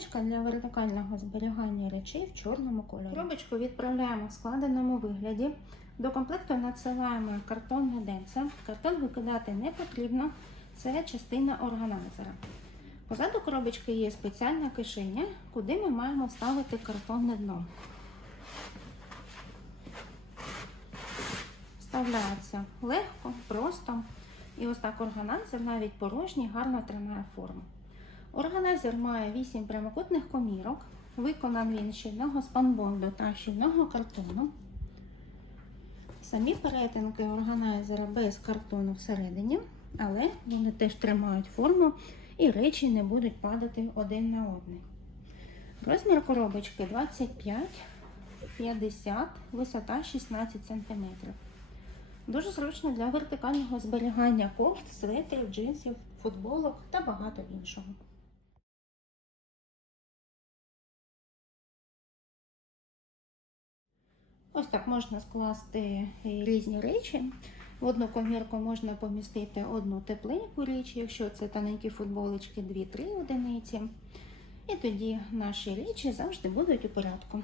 коробочка для вертикального зберігання речей в чорному кольорі. Коробочку відправляємо в складеному вигляді. До комплекту надсилаємо картонне денце. Картон викидати не потрібно, це частина органайзера. Позаду коробочки є спеціальна кишеня, куди ми маємо вставити картонне дно. Вставляється легко, просто. І ось так органайзер навіть порожній гарно тримає форму. Органайзер має 8 прямокутних комірок. Виконаний він щільного спанбонду та щільного картону. Самі перетинки органайзера без картону всередині, але вони теж тримають форму і речі не будуть падати один на одний. Розмір коробочки 25, 50, висота 16 см. Дуже зручно для вертикального зберігання кофт, светрів, джинсів, футболок та багато іншого. Ось так можна скласти різні речі. В одну комірку можна помістити одну тепленьку річ, якщо це тоненькі футболочки 2-3 одиниці. І тоді наші речі завжди будуть у порядку.